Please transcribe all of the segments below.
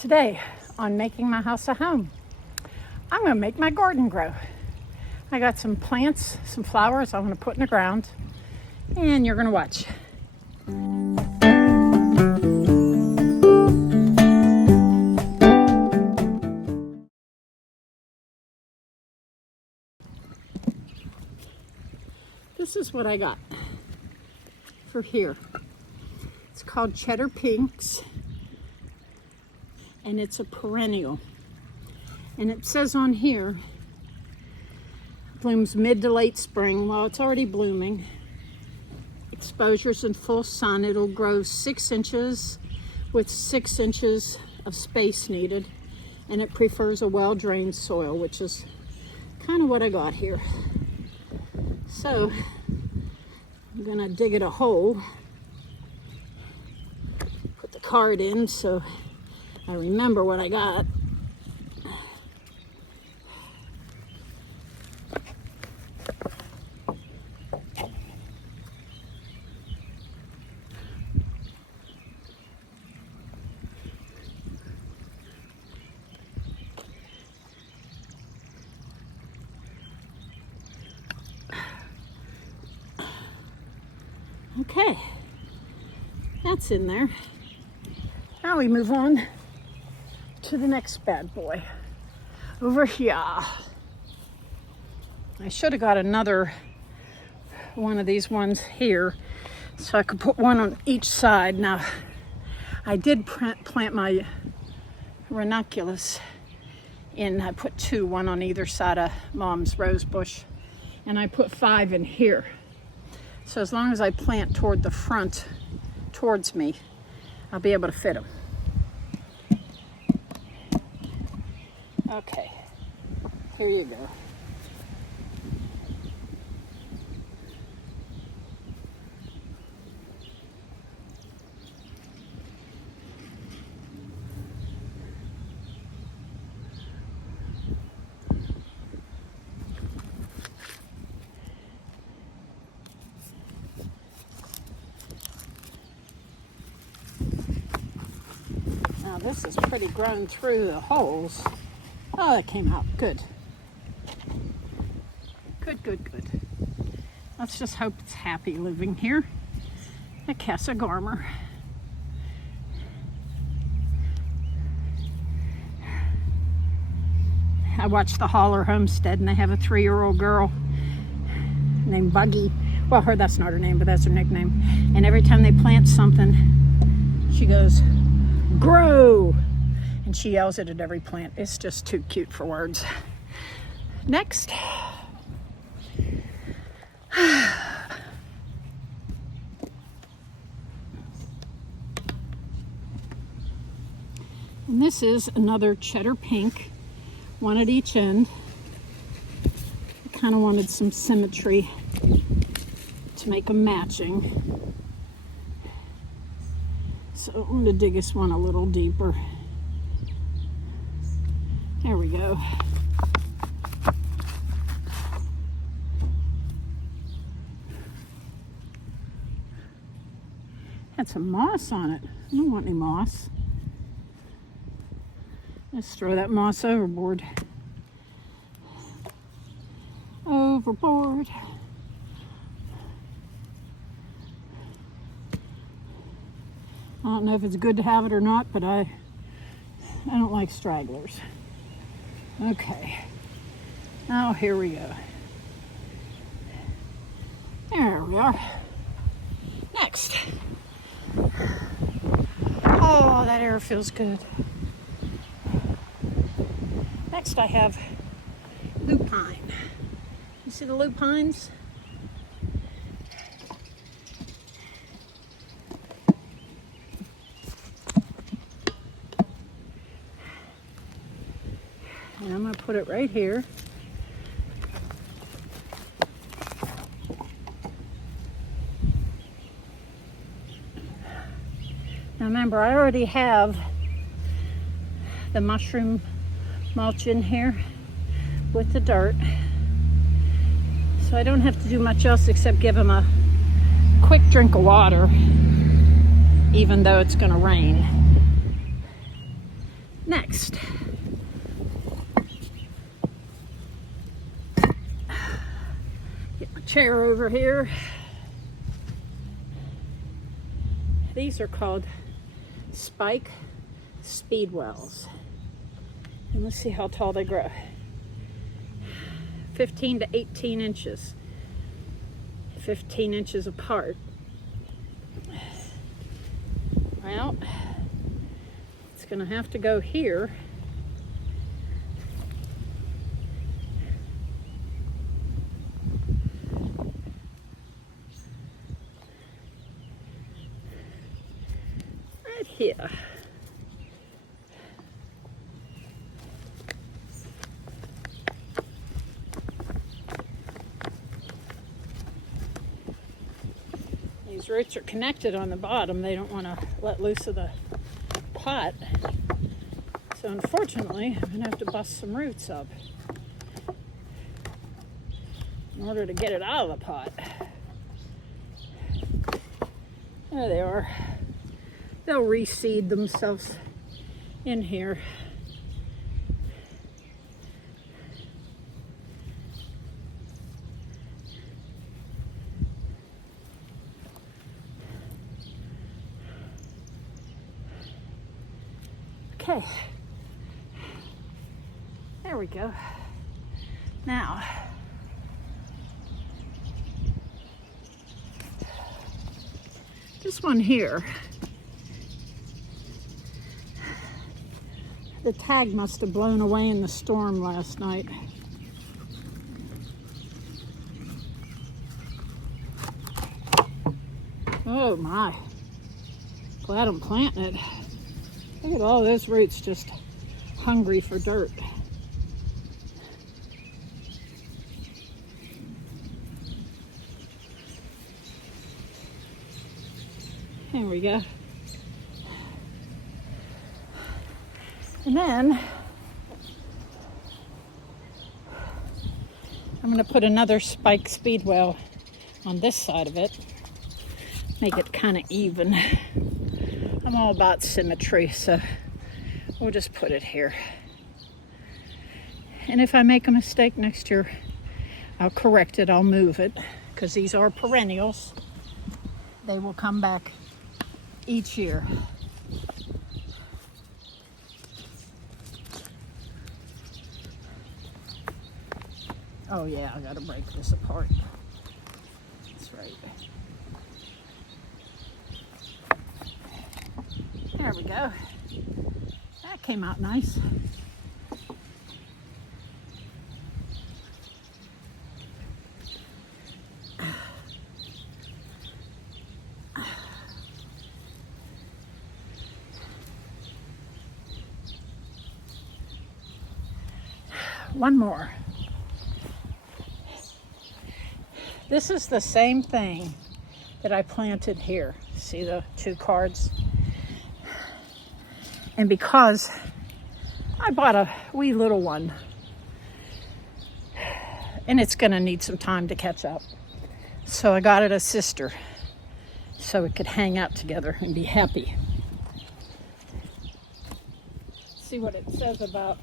Today on Making My House a Home, I'm going to make my garden grow. I got some plants, some flowers I'm going to put in the ground, and you're going to watch. This is what I got for here. It's called Cheddar Pinks, and it's a perennial. And it says on here, blooms mid to late spring. Well, it's already blooming. Exposures in full sun. It'll grow 6 inches with 6 inches of space needed. And it prefers a well-drained soil, which is kind of what I got here. So I'm gonna dig it a hole, put the card in so I remember what I got. Okay, that's in there. Now we move on to the next bad boy over here. I should have got another one of these ones here so I could put one on each side. Now, I did plant my ranunculus in. I put 2, one on either side of Mom's rose bush, and I put 5 in here. So as long as I plant toward the front, towards me, I'll be able to fit them. Okay, here you go. Now this is pretty grown through the holes. Oh, that came out good. Good. Let's just hope it's happy living here at Casa Garmer. I watched the Holler Homestead, and they have a 3-year-old girl named Buggy. Well, that's not her name, but that's her nickname. And every time they plant something, she goes, "Grow!" And she yells it at every plant. It's just too cute for words. Next. And this is another cheddar pink, one at each end. I kind of wanted some symmetry to make them matching. So I'm going to dig this one a little deeper. There we go. Had some moss on it. I don't want any moss. Let's throw that moss overboard. Overboard. I don't know if it's good to have it or not, but I don't like stragglers. Okay. Now here we go. There we are. Next. Oh, that air feels good. Next I have lupine. You see the lupines? And I'm going to put it right here. Now remember, I already have the mushroom mulch in here with the dirt. So I don't have to do much else except give them a quick drink of water, even though it's going to rain. next? Get my chair over here. These are called spike speedwells. And let's see how tall they grow. 15 to 18 inches. 15 inches apart. Well, it's gonna have to go here. Right here. These roots are connected on the bottom. They don't want to let loose of the pot. So unfortunately, I'm going to have to bust some roots up in order to get it out of the pot. There they are. They'll reseed themselves in here. Okay, there we go. Now, this one here, the tag must have blown away in the storm last night. Oh my, glad I'm planting it. Look at all those roots just hungry for dirt. There we go. And then I'm going to put another spike speedwell on this side of it. Make it kind of even. I'm all about symmetry, so we'll just put it here. And if I make a mistake next year, I'll correct it, I'll move it, because these are perennials. They will come back each year. Oh yeah, I gotta break this apart. That's right. There we go. That came out nice. One more. This is the same thing that I planted here. See the two cards? And because I bought a wee little one, and it's gonna need some time to catch up. So I got it a sister so it could hang out together and be happy. See what it says about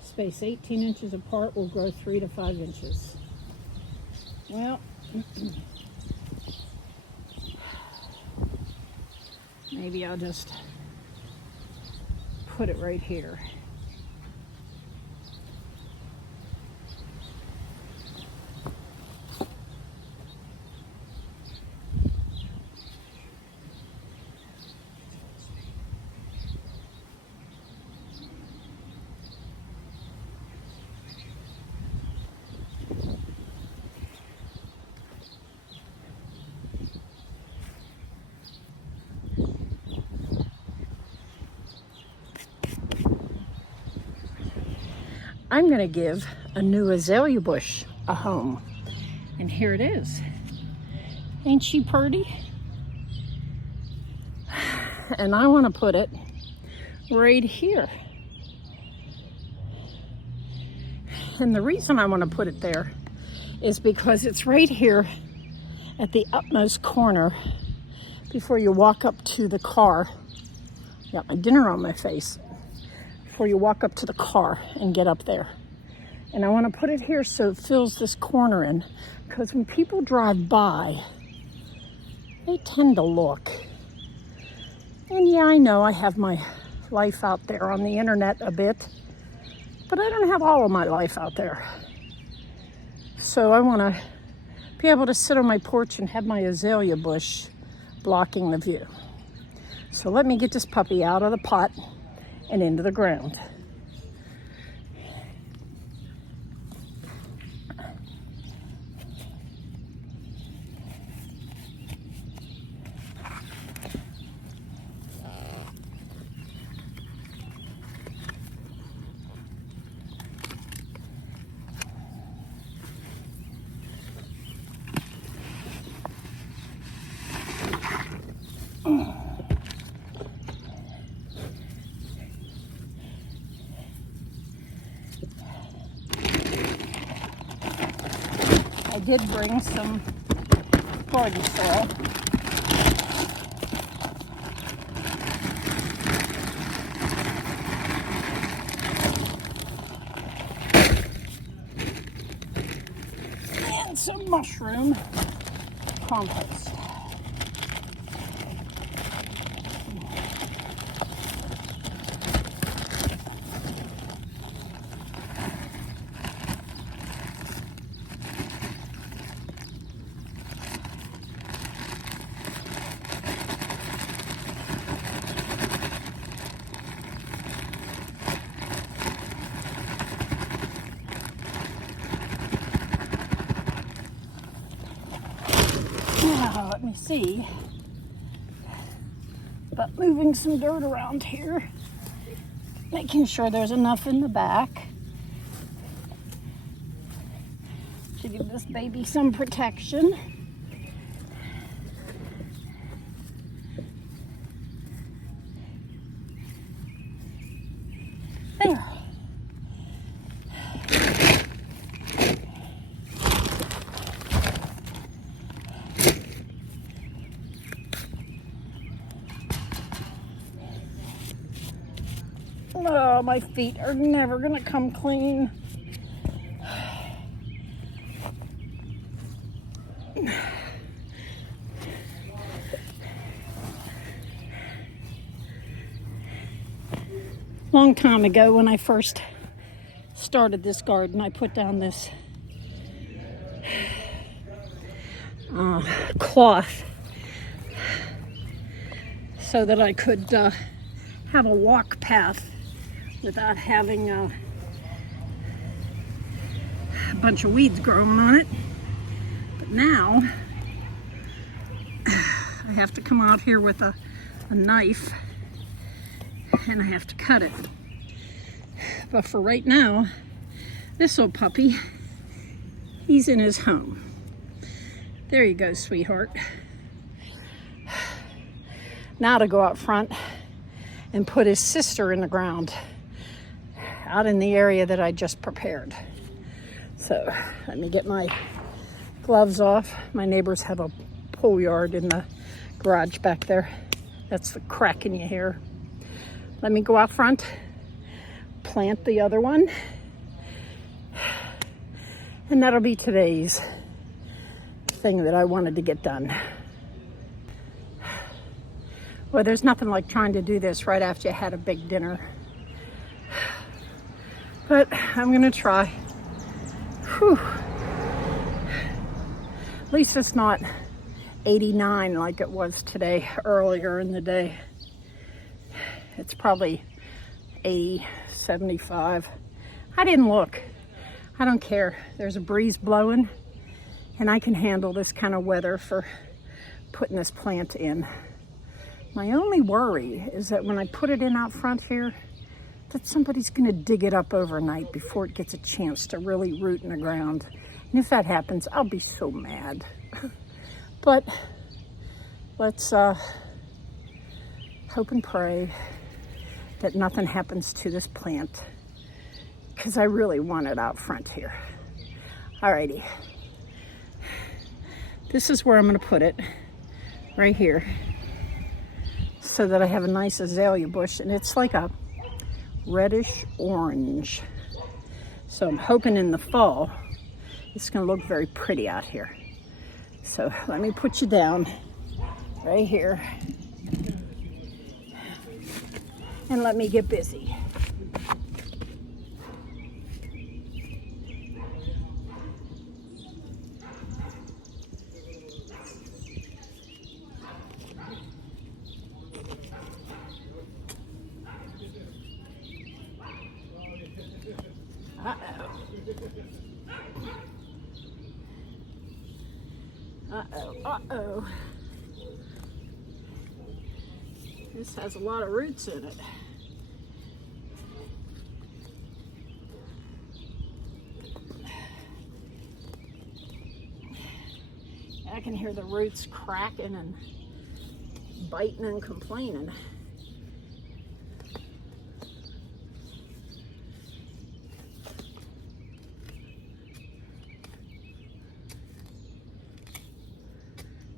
space. 18 inches apart will grow 3 to 5 inches. Well, maybe I'll just put it right here. I'm going to give a new azalea bush a home. And here it is. Ain't she pretty? And I want to put it right here. And the reason I want to put it there is because it's right here at the utmost corner before you walk up to the car Got my dinner on my face before you walk up to the car and get up there. And I want to put it here so it fills this corner in, because when people drive by, they tend to look. And yeah, I know I have my life out there on the internet a bit, but I don't have all of my life out there. So I want to be able to sit on my porch and have my azalea bush blocking the view. So let me get this puppy out of the pot and into the ground. I did bring some garden soil. And some mushroom compost. Now, let me see about moving some dirt around here, making sure there's enough in the back to give this baby some protection. There. Oh, my feet are never gonna come clean. Long time ago, when I first started this garden, I put down this cloth so that I could have a walk path without having a bunch of weeds growing on it. But now I have to come out here with a knife and I have to cut it. But for right now, this old puppy, he's in his home. There you go, sweetheart. Now to go out front and put his sister in the ground out in the area that I just prepared. So let me get my gloves off. My neighbors have a pole yard in the garage back there. That's the cracking you hear. Let me go out front, plant the other one, and that'll be today's thing that I wanted to get done. Well, there's nothing like trying to do this right after you had a big dinner. But I'm gonna try. Whew. At least it's not 89 like it was today, earlier in the day. It's probably 80, 75. I didn't look. I don't care. There's a breeze blowing and I can handle this kind of weather for putting this plant in. My only worry is that when I put it in out front here, that somebody's gonna dig it up overnight before it gets a chance to really root in the ground. And if that happens, I'll be so mad. But let's hope and pray that nothing happens to this plant, because I really want it out front here. Alrighty. This is where I'm gonna put it, right here. so that I have a nice azalea bush, and it's like a reddish orange. So I'm hoping in the fall it's going to look very pretty out here. So let me put you down right here and let me get busy. Uh-oh. This has a lot of roots in it. I can hear the roots cracking and biting and complaining.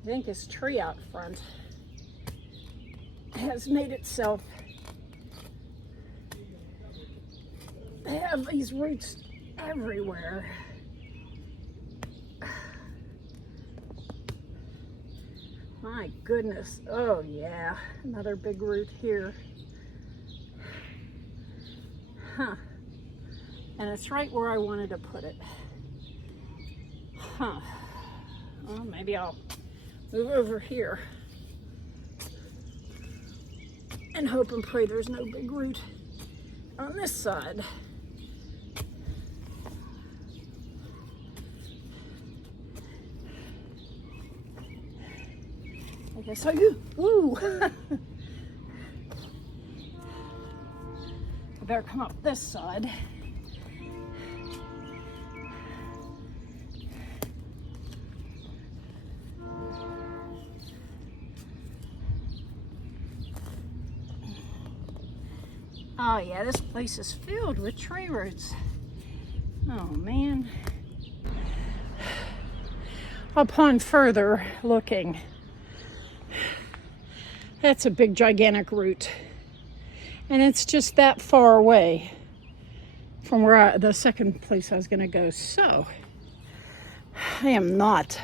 I think this tree out front has made itself have these roots everywhere. My goodness. Oh yeah, another big root here. Huh. And it's right where I wanted to put it. Huh. Well, maybe I'll move over here and hope and pray there's no big root on this side. I guess I do. Ooh. I better come up this side. Oh yeah, this place is filled with tree roots. Oh man. Upon further looking, that's a big gigantic root. And it's just that far away from where the second place I was gonna go. So I am not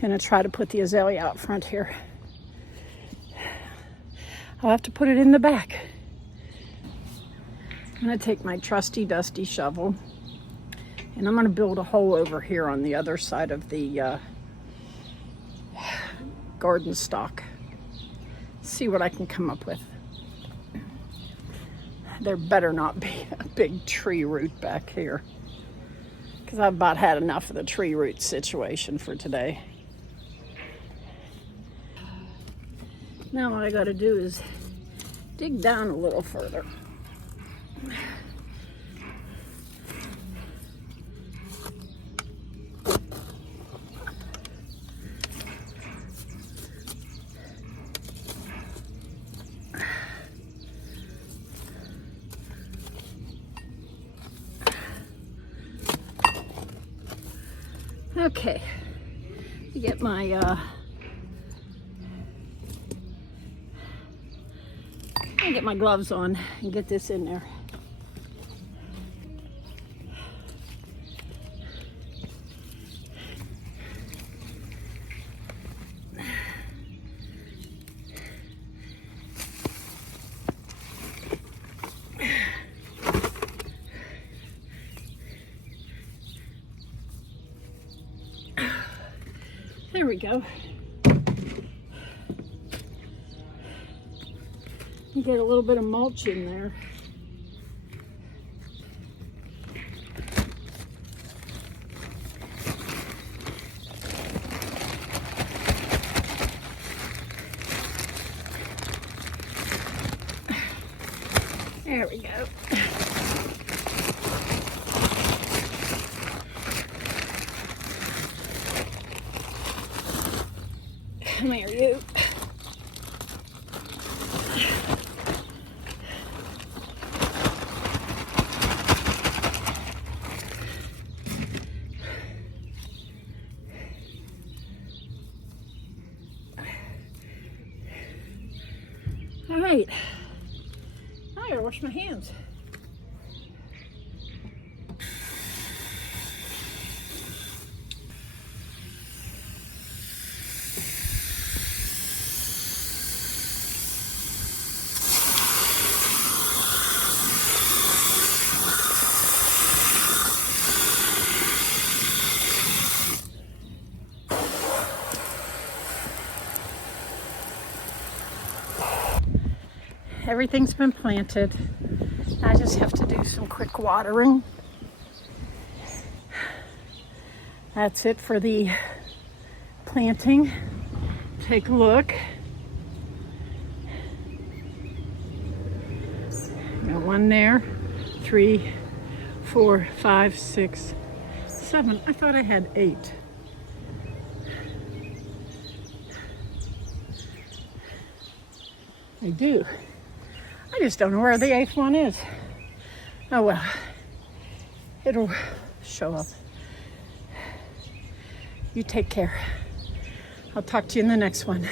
gonna try to put the azalea out front here. I'll have to put it in the back. I'm going to take my trusty dusty shovel and I'm going to build a hole over here on the other side of the garden stalk. See what I can come up with. There better not be a big tree root back here, because I've about had enough of the tree root situation for today. Now what I got to do is dig down a little further. Okay, get my get my gloves on and get this in there. There we go. Get a little bit of mulch in there. There we go. Come here, you. All right. I gotta wash my hands. Everything's been planted. I just have to do some quick watering. That's it for the planting. Take a look. Got one there. 3, 4, 5, 6, 7. I thought I had 8. I do. I just don't know where the 8th one is. Oh well, it'll show up. You take care. I'll talk to you in the next one.